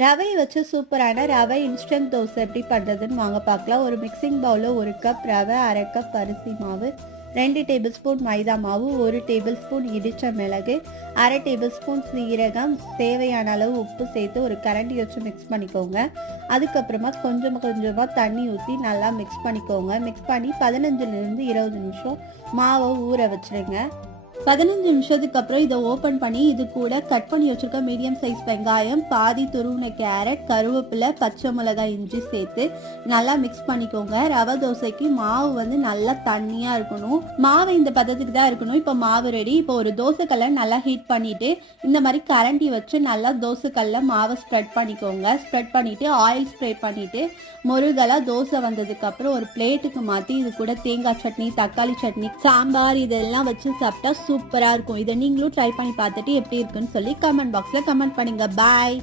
ரவை வச்சு சூப்பரான ரவை இன்ஸ்டன்ட் தோசை எப்படி பண்ணுறதுன்னு வாங்க பார்க்கலாம். ஒரு மிக்சிங் பவுலில் 1 கப் ரவை, 1/2 கப் அரிசி மாவு, 2 டேபிள் ஸ்பூன் மைதா மாவு, 1 டேபிள் ஸ்பூன் இடித்த மிளகு, 1/2 டேபிள் ஸ்பூன் சீரகம், தேவையான அளவு உப்பு சேர்த்து ஒரு கரண்டி வச்சு மிக்ஸ் பண்ணிக்கோங்க. அதுக்கப்புறமா கொஞ்சமாக தண்ணி ஊற்றி நல்லா மிக்ஸ் பண்ணிக்கோங்க. மிக்ஸ் பண்ணி 15லேருந்து 20 நிமிஷம் மாவை ஊற வச்சுடுங்க. 15 நிமிஷத்துக்கு அப்புறம் இதை ஓப்பன் பண்ணி இது கூட கட் பண்ணி வச்சிருக்க மீடியம் சைஸ் வெங்காயம், பாதி துருவின கேரட், கருவேப்பிலை, பச்சை மிளகாய், இஞ்சி சேர்த்து நல்லா மிக்ஸ் பண்ணிக்கோங்க. ரவை தோசைக்கு மாவு நல்லா தண்ணியா இருக்கணும். மாவு இந்த பதத்துக்கு தான் இருக்கணும். இப்போ மாவு ரெடி. இப்போ ஒரு தோசைக்கல்லை நல்லா ஹீட் பண்ணிட்டு இந்த மாதிரி கரண்டி வச்சு நல்லா தோசைக்கல்ல மாவை ஸ்ப்ரெட் பண்ணிக்கோங்க. ஸ்ப்ரெட் பண்ணிட்டு ஆயில் ஸ்ப்ரே பண்ணிட்டு முருகலா தோசை வந்ததுக்கு அப்புறம் ஒரு பிளேட்டுக்கு மாற்றி இது கூட தேங்காய் சட்னி, தக்காளி சட்னி, சாம்பார் இதெல்லாம் வச்சு சாப்பிட்டா சூப்பரா இருக்கும். இதை நீங்களும் ட்ரை பண்ணி பார்த்துட்டு எப்படி இருக்குன்னு சொல்லி கமெண்ட் பாக்ஸ்ல கமெண்ட் பண்ணுங்க. பாய்.